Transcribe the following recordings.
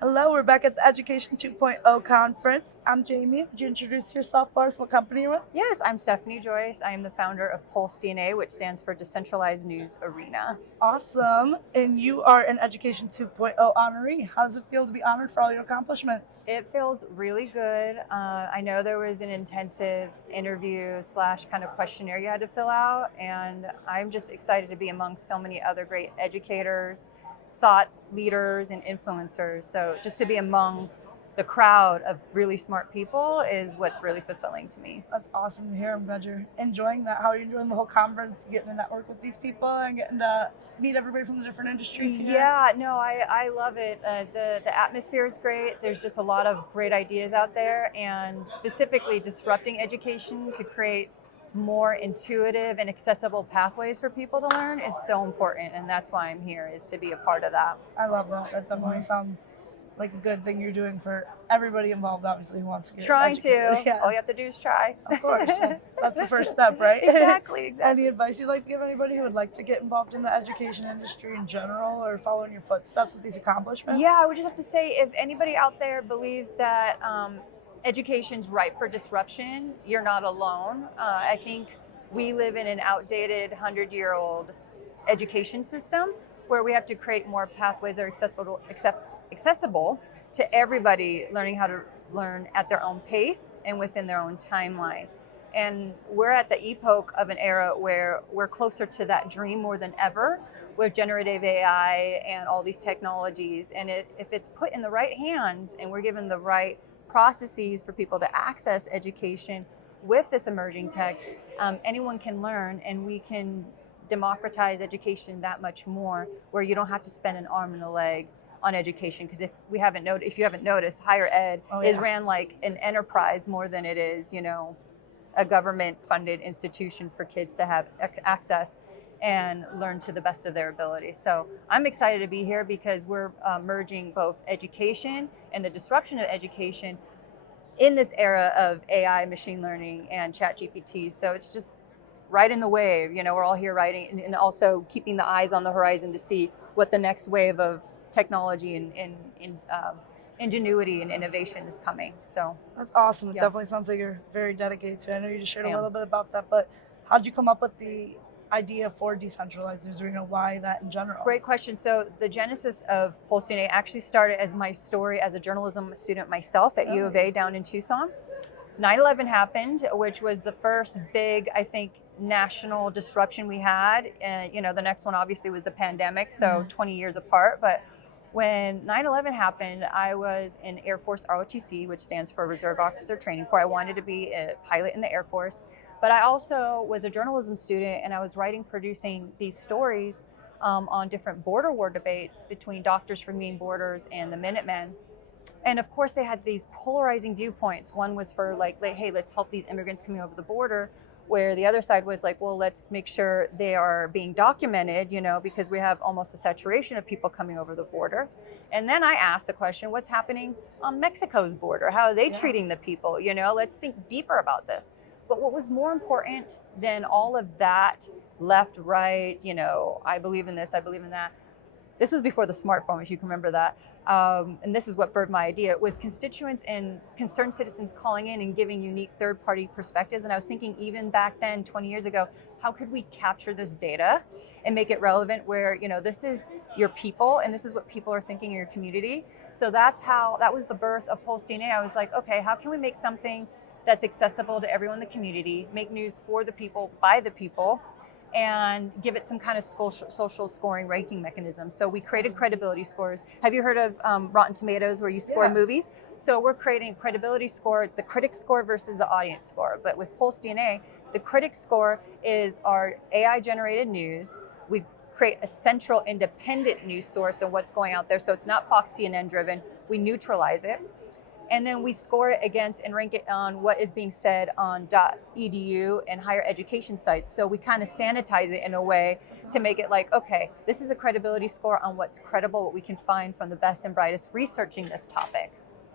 Hello, we're back at the Education 2.0 conference. I'm Jamie. Would you introduce yourself for us, what company you're with? Yes, I'm Stephanie Joyce. I am the founder of PulseDNA, which stands for Decentralized News Arena. Awesome. And you are an Education 2.0 honoree. How does it feel to be honored for all your accomplishments? It feels really good. I know there was an intensive interview slash kind of questionnaire you had to fill out, and I'm just excited to be among so many other great educators, thought leaders, and influencers. So just to be among the crowd of really smart people is what's really fulfilling to me. That's awesome to hear. I'm glad you're enjoying that. How are you enjoying the whole conference, getting to network with these people and getting to meet everybody from the different industries here? Yeah, no, I love it. The atmosphere is great. There's just a lot of great ideas out there, and specifically disrupting education to create more intuitive and accessible pathways for people to learn is so important, and that's why I'm here, is to be a part of that. I love that. That definitely sounds like a good thing you're doing for everybody involved, obviously, who wants to get Trying educated. to. Yes. All you have to do is try. Of course. That's the first step, right? Exactly. Any advice you'd like to give anybody who would like to get involved in the education industry in general or follow in your footsteps with these accomplishments? Yeah, I would just have to say, if anybody out there believes that education's ripe for disruption, you're not alone. I think we live in an outdated 100-year-old education system where we have to create more pathways that are accessible to everybody, learning how to learn at their own pace and within their own timeline. And we're at the epoch of an era where we're closer to that dream more than ever with generative AI and all these technologies. And if it's put in the right hands and we're given the right processes for people to access education with this emerging tech, anyone can learn, and we can democratize education that much more, where you don't have to spend an arm and a leg on education. Because if you haven't noticed, higher ed is ran like an enterprise more than it is, a government-funded institution for kids to have access and learn to the best of their ability. So I'm excited to be here because we're merging both education and the disruption of education in this era of AI, machine learning, and ChatGPT. So it's just right in the wave. We're all here writing and also keeping the eyes on the horizon to see what the next wave of technology and ingenuity and innovation is coming. So that's awesome. It yeah. definitely sounds like you're very dedicated to it. I know you just shared a little bit about that, but how'd you come up with the idea for decentralized news, or why that in general? Great question. So the genesis of PulseDNA actually started as my story as a journalism student myself at U of A down in Tucson. 9/11 happened, which was the first big, I think, national disruption we had. And the next one obviously was the pandemic, so 20 years apart. But when 9/11 happened, I was in Air Force ROTC, which stands for Reserve Officer Training Corps. I wanted to be a pilot in the Air Force. But I also was a journalism student, and I was producing these stories on different border war debates between Doctors for Green Borders and the Minutemen. And of course, they had these polarizing viewpoints. One was for like, hey, let's help these immigrants coming over the border, where the other side was like, well, let's make sure they are being documented, because we have almost a saturation of people coming over the border. And then I asked the question, what's happening on Mexico's border? How are they treating the people? Let's think deeper about this. But what was more important than all of that, left, right, I believe in this, I believe in that. This was before the smartphone, if you can remember that. And this is what birthed my idea. It was constituents and concerned citizens calling in and giving unique third-party perspectives. And I was thinking, even back then, 20 years ago, how could we capture this data and make it relevant where, this is your people and this is what people are thinking in your community. So that was the birth of PulseDNA. I was like, okay, how can we make something that's accessible to everyone in the community, make news for the people, by the people, and give it some kind of social scoring ranking mechanism. So we created credibility scores. Have you heard of Rotten Tomatoes, where you score movies? So we're creating a credibility score. It's the critic score versus the audience score. But with PulseDNA, the critic score is our AI-generated news. We create a central independent news source of what's going out there. So it's not Fox CNN driven. We neutralize it. And then we score it against and rank it on what is being said on .edu and higher education sites. So we kind of sanitize it in a way to make it like, okay, this is a credibility score on what's credible, what we can find from the best and brightest researching this topic.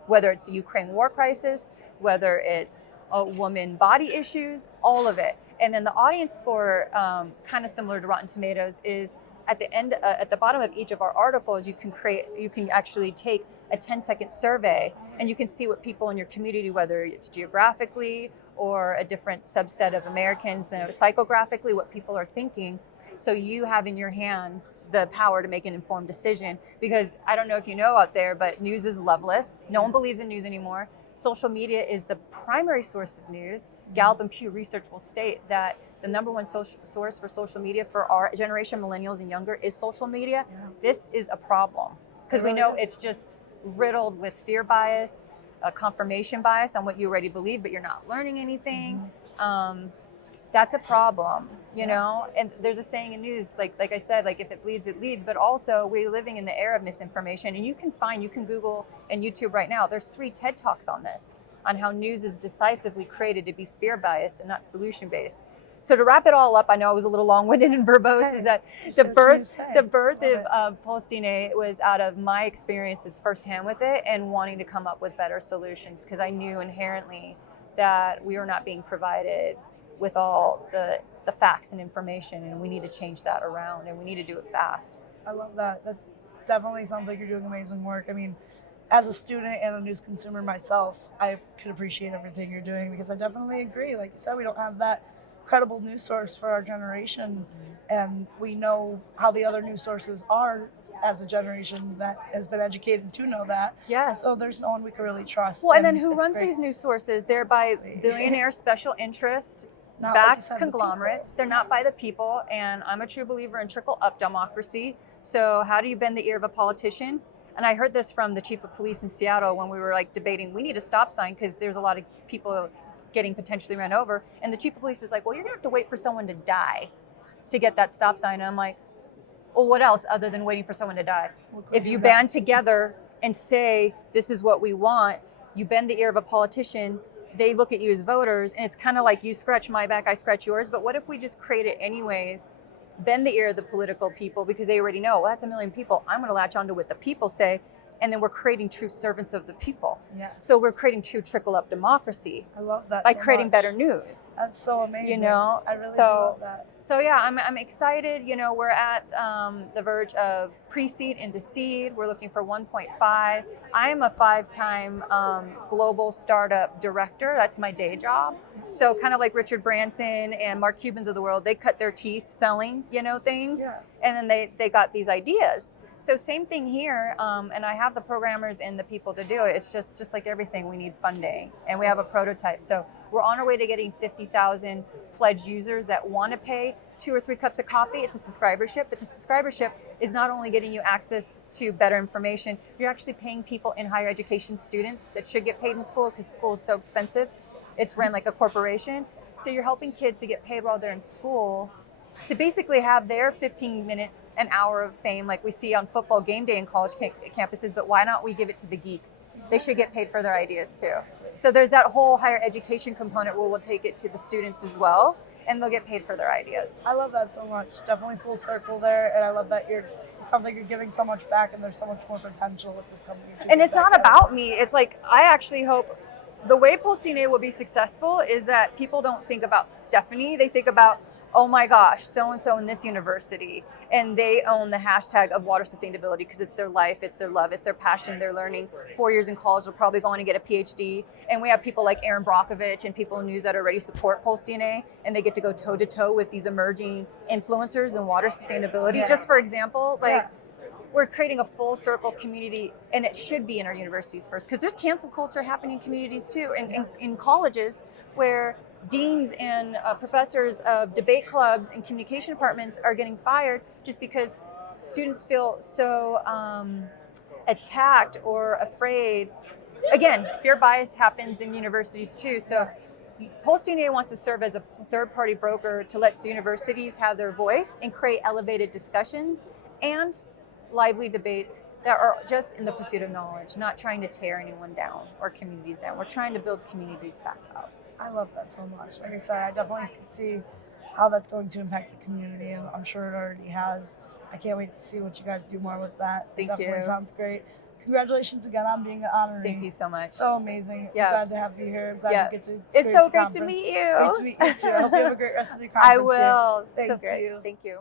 Whether it's the Ukraine war crisis, whether it's woman body issues, all of it. And then the audience score, kind of similar to Rotten Tomatoes, is at the end, at the bottom of each of our articles, you can actually take a 10-second survey, and you can see what people in your community, whether it's geographically or a different subset of Americans, psychographically, what people are thinking. So you have in your hands the power to make an informed decision. Because I don't know if you know out there, but news is loveless. No one believes in news anymore. Social media is the primary source of news. Gallup and Pew Research will state that the number one source for social media for our generation, millennials and younger, is social media. Yeah. This is a problem because we know it's just riddled with fear bias, confirmation bias on what you already believe, but you're not learning anything. That's a problem, you know? And there's a saying in news, like I said, like if it bleeds, it leads, but also we're living in the era of misinformation. And you can Google and YouTube right now, there's 3 TED Talks on this, on how news is decisively created to be fear biased and not solution based. So to wrap it all up, I know I was a little long-winded and verbose, is that the birth of PulseDNA was out of my experiences firsthand with it and wanting to come up with better solutions, because I knew inherently that we were not being provided with all the facts and information, and we need to change that around, and we need to do it fast. I love that. That's definitely sounds like you're doing amazing work. I mean, as a student and a news consumer myself, I could appreciate everything you're doing, because I definitely agree. Like you said, we don't have that credible news source for our generation, and we know how the other news sources are as a generation that has been educated to know that. Yes. So there's no one we can really trust. Well, and then who runs these news sources? They're by billionaire special interest backed conglomerates. They're not by the people, and I'm a true believer in trickle-up democracy. So how do you bend the ear of a politician? And I heard this from the chief of police in Seattle when we were debating, we need a stop sign because there's a lot of people getting potentially run over. And the chief of police is like, well, you're gonna have to wait for someone to die to get that stop sign. And I'm like, well, what else other than waiting for someone to die? If you band together and say, this is what we want, you bend the ear of a politician, they look at you as voters, and it's kind of like you scratch my back, I scratch yours. But what if we just create it anyways, bend the ear of the political people, because they already know, well, that's 1 million people. I'm going to latch onto what the people say, and then we're creating true servants of the people. Yeah. So we're creating true trickle-up democracy. I love that. By creating better news. That's so amazing. You know, I really do love that. So yeah, I'm excited. You know, we're at the verge of pre-seed into seed. We're looking for 1.5. I am a 5-time global startup director. That's my day job. So kind of like Richard Branson and Mark Cubans of the world, they cut their teeth selling, things, and then they got these ideas. So same thing here, and I have the programmers and the people to do it. It's just like everything, we need funding, and we have a prototype. So we're on our way to getting 50,000 pledged users that want to pay 2 or 3 cups of coffee. It's a subscribership, but the subscribership is not only getting you access to better information, you're actually paying people in higher education, students that should get paid in school because school is so expensive. It's ran like a corporation. So you're helping kids to get paid while they're in school, to basically have their 15 minutes, an hour of fame like we see on football game day in college campuses, but why not we give it to the geeks? They should get paid for their ideas too. So there's that whole higher education component where we'll take it to the students as well, and they'll get paid for their ideas. I love that so much. Definitely full circle there, and I love that it sounds like you're giving so much back, and there's so much more potential with this company. And it's not about me. It's like, I actually hope the way PulseDNA will be successful is that people don't think about Stephanie, they think about, oh my gosh, so-and-so in this university, and they own the hashtag of water sustainability because it's their life, it's their love, it's their passion, they're learning. 4 years in college, they'll probably go on and get a PhD. And we have people like Aaron Brockovich and people in news that already support PulseDNA, and they get to go toe-to-toe with these emerging influencers in water sustainability. Yeah. Just for example, we're creating a full circle community, and it should be in our universities first, because there's cancel culture happening in communities too, and in colleges where deans and professors of debate clubs and communication departments are getting fired just because students feel so attacked or afraid. Again, fear bias happens in universities too. So PulseDNA wants to serve as a third-party broker to let universities have their voice and create elevated discussions and lively debates that are just in the pursuit of knowledge, not trying to tear anyone down or communities down. We're trying to build communities back up. I love that so much. Like I said, I definitely can see how that's going to impact the community, and I'm sure it already has. I can't wait to see what you guys do more with that. Thank It definitely you. sounds great. congratulations again on being an honoree. Thank you so much. So amazing. Yeah. I'm glad to have you here. I'm glad you get to It's experience so the great to conference. meet Great to you. meet you too. I hope you have a great rest of your conference. I will. Here. So Thank great. you. Thank you.